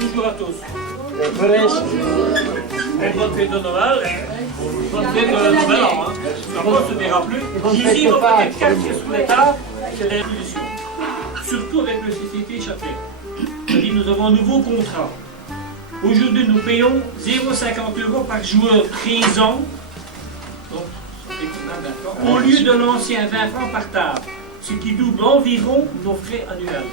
Bonjour à tous. Bonne fête de Noël. Bonne fête de Nouvel An. Après, on ne se verra plus. Ici, on va être quartier sous l'État, c'est la révolution. Surtout avec le CCT Châtelet. C'est-à-dire, nous avons un nouveau contrat. Aujourd'hui, nous payons 0,50 € par joueur 13 ans. Donc, au lieu de l'ancien 20 francs par table, ce qui double environ nos frais annuels.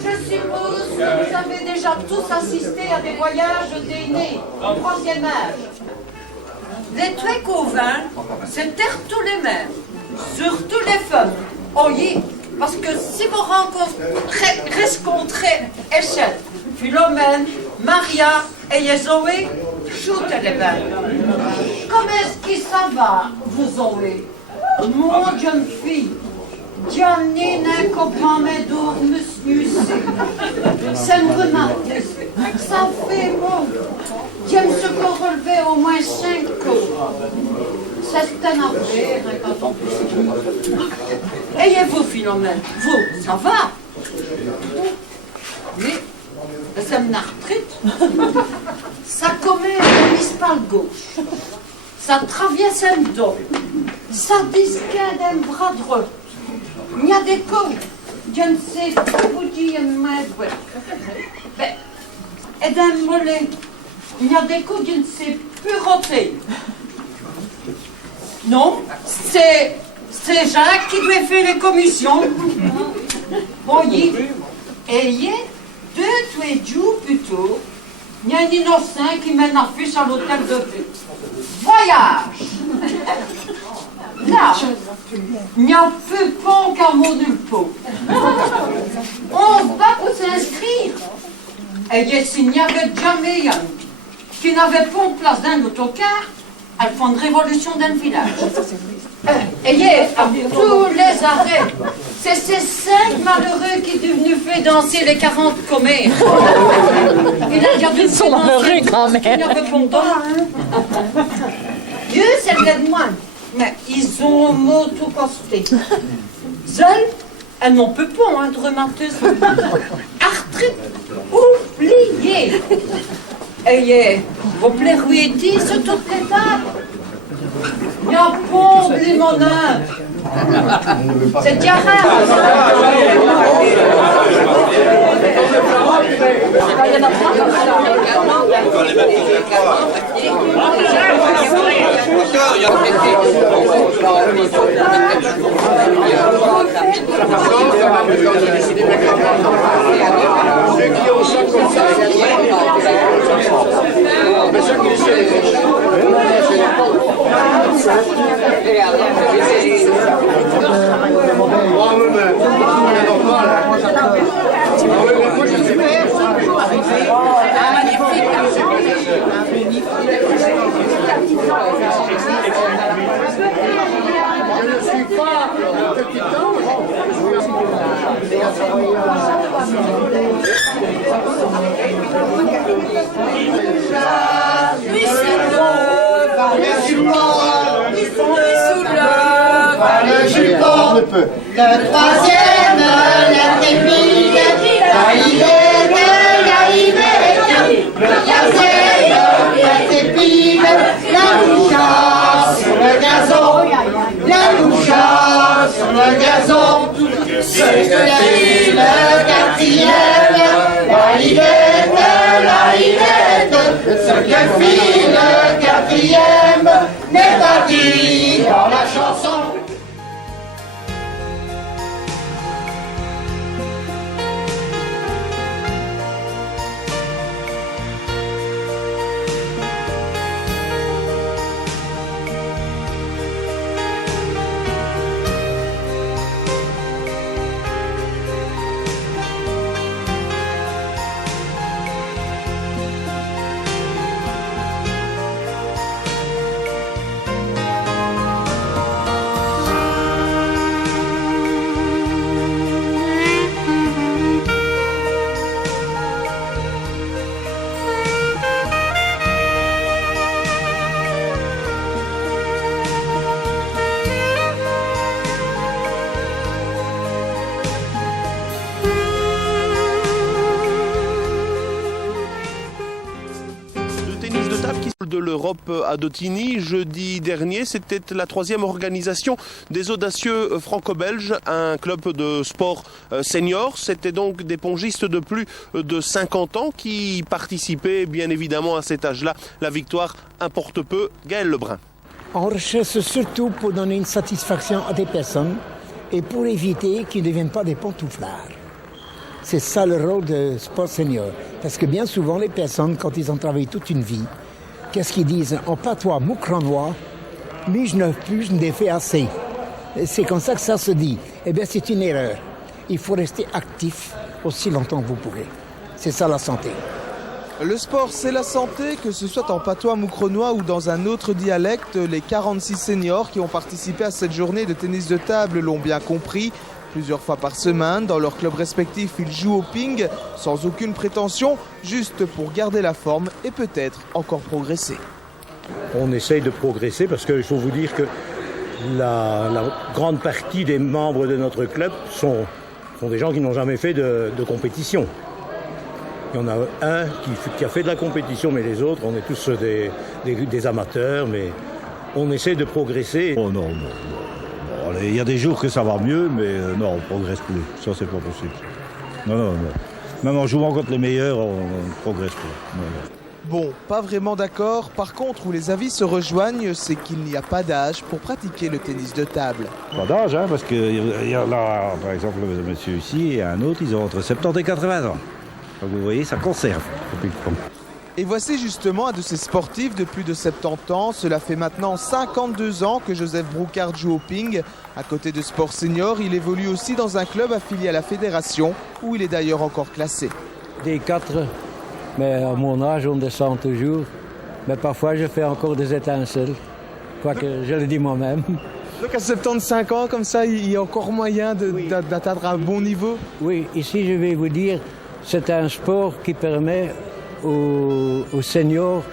Je suppose que vous avez déjà tous assisté à des voyages d'aînés au 3e âge. Les trucs au vin, c'est tous les mêmes, surtout les femmes. Oyez, parce que si vous rencontrez Échelle, Philomène, Maria et Zoé, shootez les bains. Comment est-ce que ça va, vous Zoé? Mon jeune fille, Gianni ne comprend mes dormes musées. C'est une remarque. Ça fait bon. J'aime ce qu'on relevait au moins 5 coups. C'est un affaire quand on peut. Et vous, Philomène, vous, ça va? Oui, c'est une arthrite. Ça commet un mispal gauche. Ça traverse un dos. Ça disquait d'un bras droit. Il y a des coups, je ne sais pas vous dire, mais et d'un mollet, il y a des coups, je ne sais plus roter. Non, c'est Jacques qui doit faire les commissions. Voyez, et il y a 2 jours plus tôt, il y a un innocent qui mène affiche à l'hôtel de ville. Voyage! Là, il n'y a plus pont qu'un mot nulle part. On se bat pour s'inscrire. Et s'il n'y avait jamais un qui n'avait pas de place dans l'autocar, elles font une révolution dans le village. Et à tous les arrêts, c'est ces 5 malheureux qui sont devenus fait danser les 40 commères. Ils sont malheureux quand même. Il n'y avait pas de temps. Dieu, c'est le de moine. Mais ils ont un mot tout costé. Seules, elles n'ont plus pas de rhumatisme. Arthrite, oubliez. Et vos plairouillettis sur toutes les tables. Il n'y a pas de limonade. C'est déjà rare. Je ne suis pas Le troisième, la trépide, la Yvette, le troisième, la trépide, la moucha sur le gazon, la moucha sur le gazon, ce que fit le quatrième, la Yvette, ce que fit le quatrième n'est pas dit dans la chanson. De l'Europe à Dottigny, jeudi dernier, c'était la 3e organisation des Audacieux franco-belges, un club de sport senior. C'était donc des pongistes de plus de 50 ans qui participaient bien évidemment à cet âge-là. La victoire importe peu. Gaël Lebrun. On recherche surtout pour donner une satisfaction à des personnes et pour éviter qu'ils ne deviennent pas des pantouflards. C'est ça le rôle de sport senior. Parce que bien souvent, les personnes, quand ils ont travaillé toute une vie, qu'est-ce qu'ils disent? En patois moucranois, mais je n'ai fait assez. C'est comme ça que ça se dit. Eh bien, c'est une erreur. Il faut rester actif aussi longtemps que vous pourrez. C'est ça la santé. Le sport, c'est la santé, que ce soit en patois moucranois ou dans un autre dialecte. Les 46 seniors qui ont participé à cette journée de tennis de table l'ont bien compris. Plusieurs fois par semaine, dans leur club respectif, ils jouent au ping, sans aucune prétention, juste pour garder la forme et peut-être encore progresser. On essaye de progresser parce qu'il faut vous dire que la grande partie des membres de notre club sont des gens qui n'ont jamais fait de compétition. Il y en a un qui a fait de la compétition, mais les autres, on est tous des amateurs, mais on essaie de progresser. Oh non. Il y a des jours que ça va mieux, mais non, on ne progresse plus. Ça, c'est pas possible. Non. Même en jouant contre les meilleurs, on ne progresse plus. Non. Bon, pas vraiment d'accord. Par contre, où les avis se rejoignent, c'est qu'il n'y a pas d'âge pour pratiquer le tennis de table. Pas d'âge, hein, parce qu'il y a là, par exemple, le monsieur ici et un autre, ils ont entre 70 et 80 ans. Donc vous voyez, ça conserve depuis le temps. Et voici justement un de ces sportifs de plus de 70 ans. Cela fait maintenant 52 ans que Joseph Broucard joue au ping. À côté de sport senior, il évolue aussi dans un club affilié à la fédération, où il est d'ailleurs encore classé. Des 4, mais à mon âge, on descend toujours. Mais parfois, je fais encore des étincelles, quoique je le dis moi-même. Donc à 75 ans, comme ça, il y a encore moyen d'atteindre un bon niveau? Oui, ici, je vais vous dire, c'est un sport qui permet aux seniors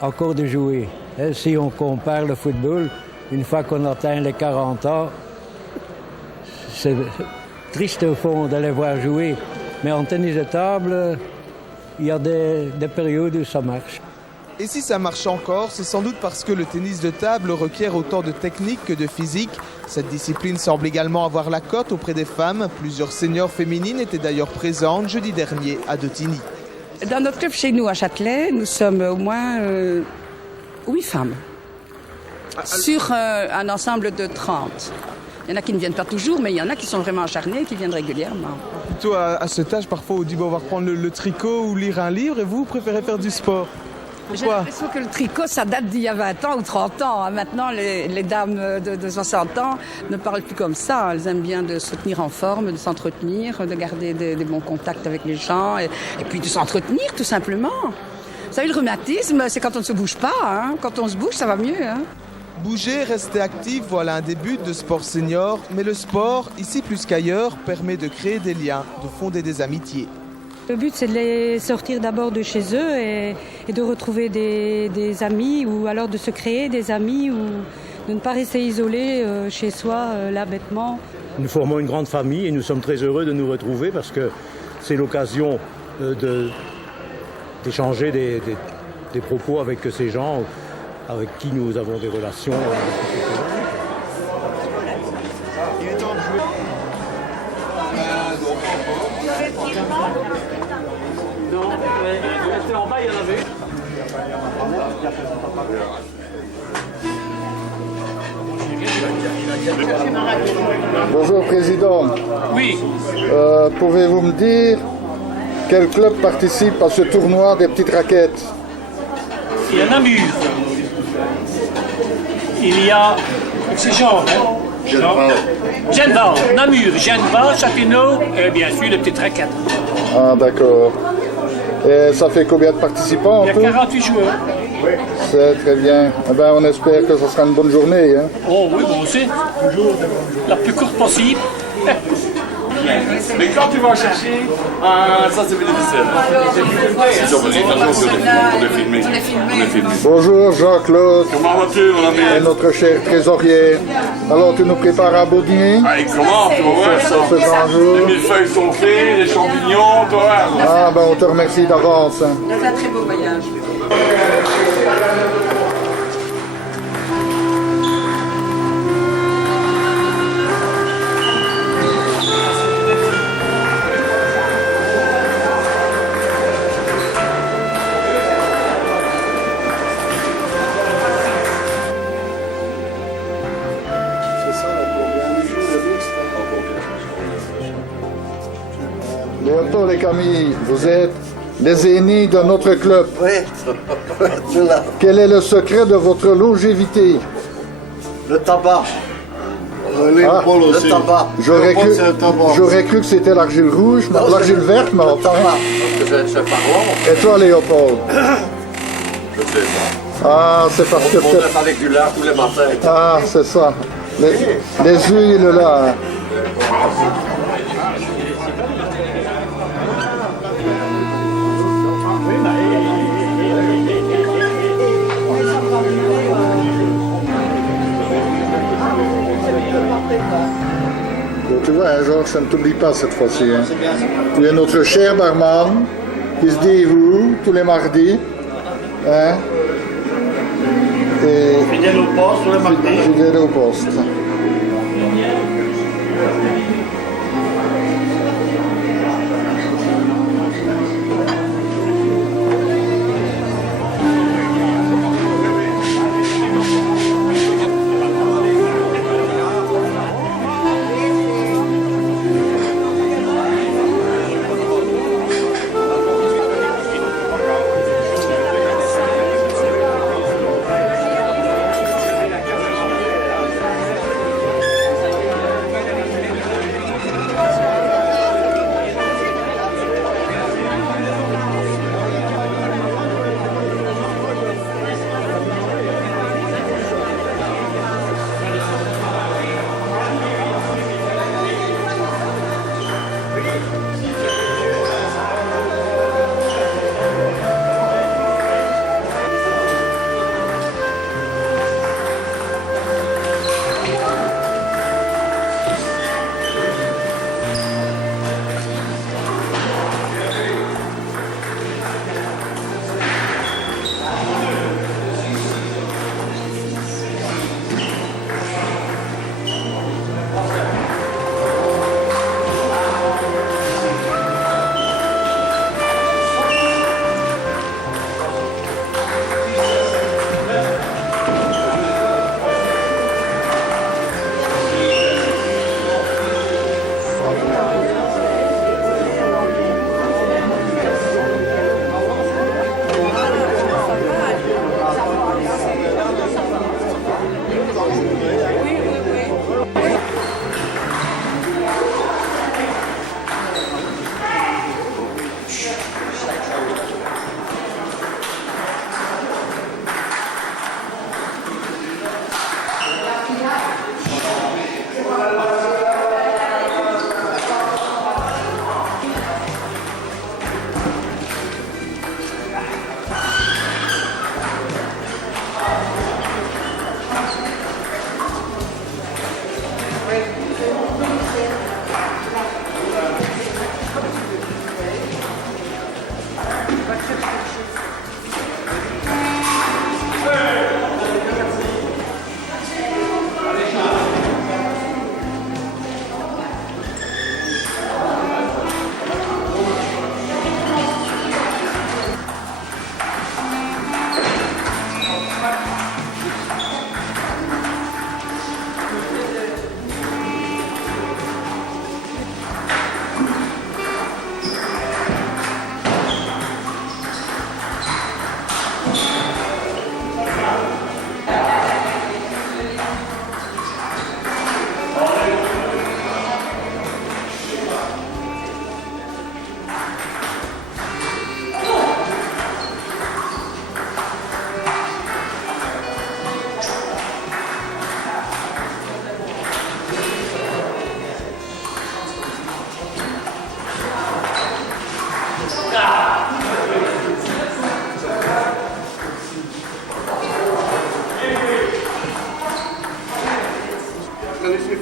encore de jouer. Si on compare le football, une fois qu'on atteint les 40 ans, c'est triste au fond de les voir jouer. Mais en tennis de table, il y a des périodes où ça marche. Et si ça marche encore, c'est sans doute parce que le tennis de table requiert autant de technique que de physique. Cette discipline semble également avoir la cote auprès des femmes. Plusieurs seniors féminines étaient d'ailleurs présentes jeudi dernier à Dottigny. Dans notre club chez nous à Châtelet, nous sommes au moins 8 femmes sur un ensemble de 30. Il y en a qui ne viennent pas toujours, mais il y en a qui sont vraiment acharnés et qui viennent régulièrement. Plutôt à cet âge, parfois on dit bon, on va reprendre le tricot ou lire un livre, et vous préférez faire du sport. J'ai l'impression que le tricot, ça date d'il y a 20 ans ou 30 ans. Maintenant, les dames de 60 ans ne parlent plus comme ça. Elles aiment bien de se tenir en forme, de s'entretenir, de garder des bons contacts avec les gens et puis de s'entretenir, tout simplement. Vous savez, le rhumatisme, c'est quand on ne se bouge pas. Hein. Quand on se bouge, ça va mieux. Hein. Bouger, rester actif, voilà un début de sport senior. Mais le sport, ici plus qu'ailleurs, permet de créer des liens, de fonder des amitiés. Le but, c'est de les sortir d'abord de chez eux et de retrouver des amis ou alors de se créer des amis ou de ne pas rester isolés chez soi, là, bêtement. Nous formons une grande famille et nous sommes très heureux de nous retrouver parce que c'est l'occasion d'échanger des propos avec ces gens avec qui nous avons des relations. Il est temps de jouer. Non, en bas, il y en avait. Bonjour Président. Oui. Pouvez-vous me dire quel club participe à ce tournoi des petites raquettes? Il y a Namur. Il y a... C'est Jean, hein? Genval, Namur, Genval, Châtellerault et bien sûr les petites raquettes. Ah d'accord. Et ça fait combien de participants? Il y a 48 joueurs. C'est très bien. Eh ben, on espère que ce sera une bonne journée. Hein. Oh oui, bon aussi. La plus courte possible. Mais quand tu vas chercher, ça c'est bénéficiaire. On est filmé. Bonjour Jean-Claude. Comment vas-tu, mon ami? Et notre cher trésorier. Alors tu nous prépares un beau dîner? Ah, et comment? Tu vas voir ça? Les millefeuilles sont faits, les champignons, toi. Ah ben on te remercie d'avance. Hein. C'est un très beau voyage. Léopold et Camille, vous êtes les aînés de notre club. Oui, Quel est le secret de votre longévité? le tabac. Léopold aussi. Le tabac. J'aurais cru que c'était l'argile rouge, l'argile verte, mais enfin. C'est pas bon. Et toi, Léopold? Je sais pas. Ah, c'est parce que On est avec du lard tous les matins. Ah, c'est ça. Les huiles là. Donc, tu vois, hein, Georges, ça ne t'oublie pas cette fois-ci. Hein. Tu es notre cher barman qui se dit vous tous les mardis. Hein. Et fidèle au poste tous les mardis. Fidèle au poste.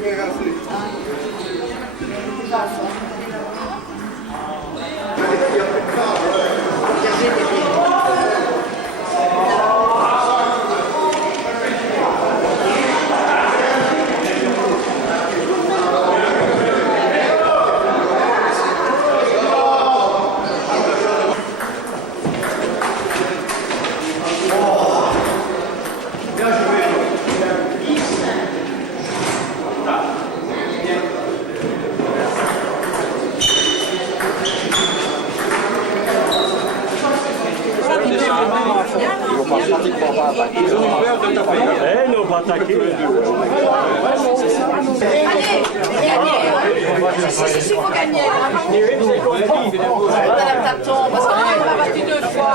Eh, nous va attaquer. Si, faut gagner. Madame Taton, parce qu'elle m'a battu 2 fois.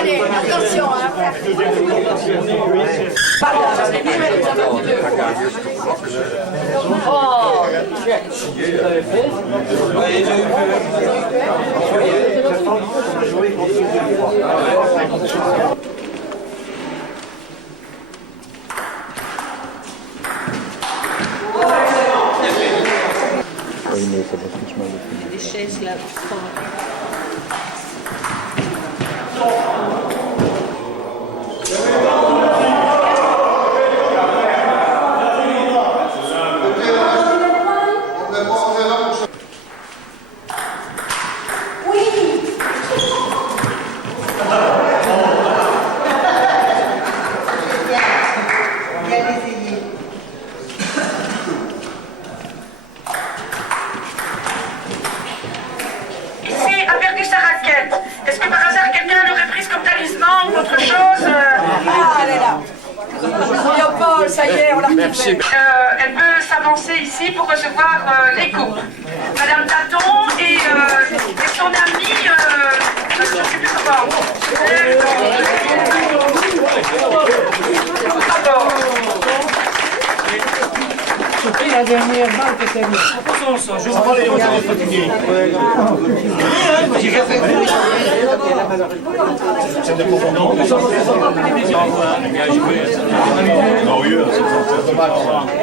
Allez, attention, Les chaises là. Ça y est, on l'a retrouvé. Elle peut s'avancer ici pour recevoir les coupes. Madame Taton et son amie, je ne sais plus comment. J'ai pris la dernière balle que t'as mis. Attention, ça, je vois les gens fatigués.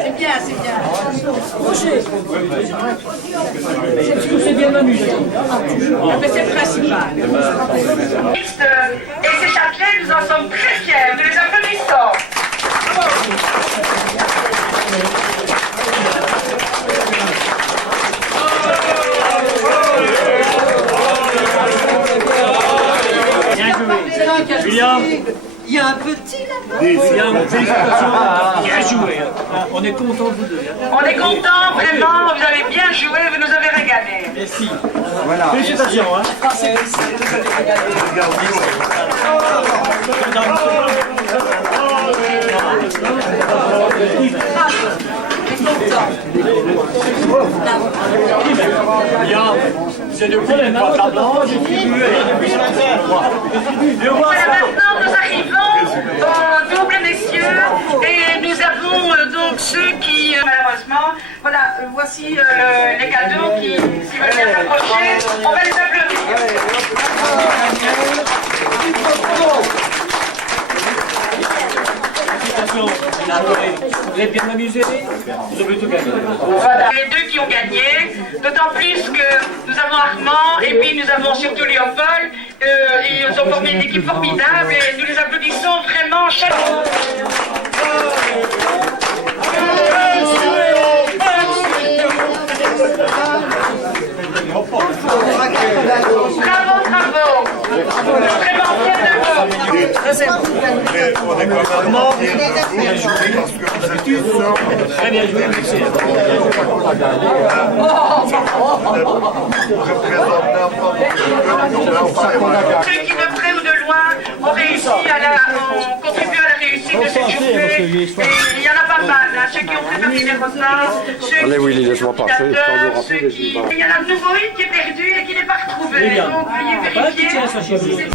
C'est bien, c'est bien. C'est bien amusé. Mais c'est le principal. Et ces châtelains, nous en sommes très fiers. Nous les applaudissons. William, il y a un petit là-bas. William, félicitations. Bien joué. On est content de vous deux. On est content, vraiment. Vous avez bien joué, vous nous avez régalé. Merci. Voilà. Félicitations. C'est de quoi les mains de la blanche Voilà, maintenant nous arrivons au double messieurs et nous avons donc ceux qui, malheureusement, voilà, voici les cadeaux qui, s'ils veulent bien s'approcher, on va les applaudir. Vous êtes bien amusés? Vous avez tout gagné. Voilà, les deux qui ont gagné, d'autant plus que nous avons Armand et puis nous avons surtout Léopold. Ils ont formé une équipe formidable et nous les applaudissons vraiment chaleureusement. Bravo, bravo. Vraiment fiers de vous. On est quand même bien joué parce que vous êtes très bien joué, merci. Ceux qui de près ou de loin ont réussi ont contribué à la réussite de cette journée. Et il y en a pas mal, hein. Ceux qui ont préparé les repas, ceux Allez, Willy, laisse-moi passer, il y en a un nouveau hit qui est perdu et qui n'est pas retrouvé. Donc veuillez vérifier.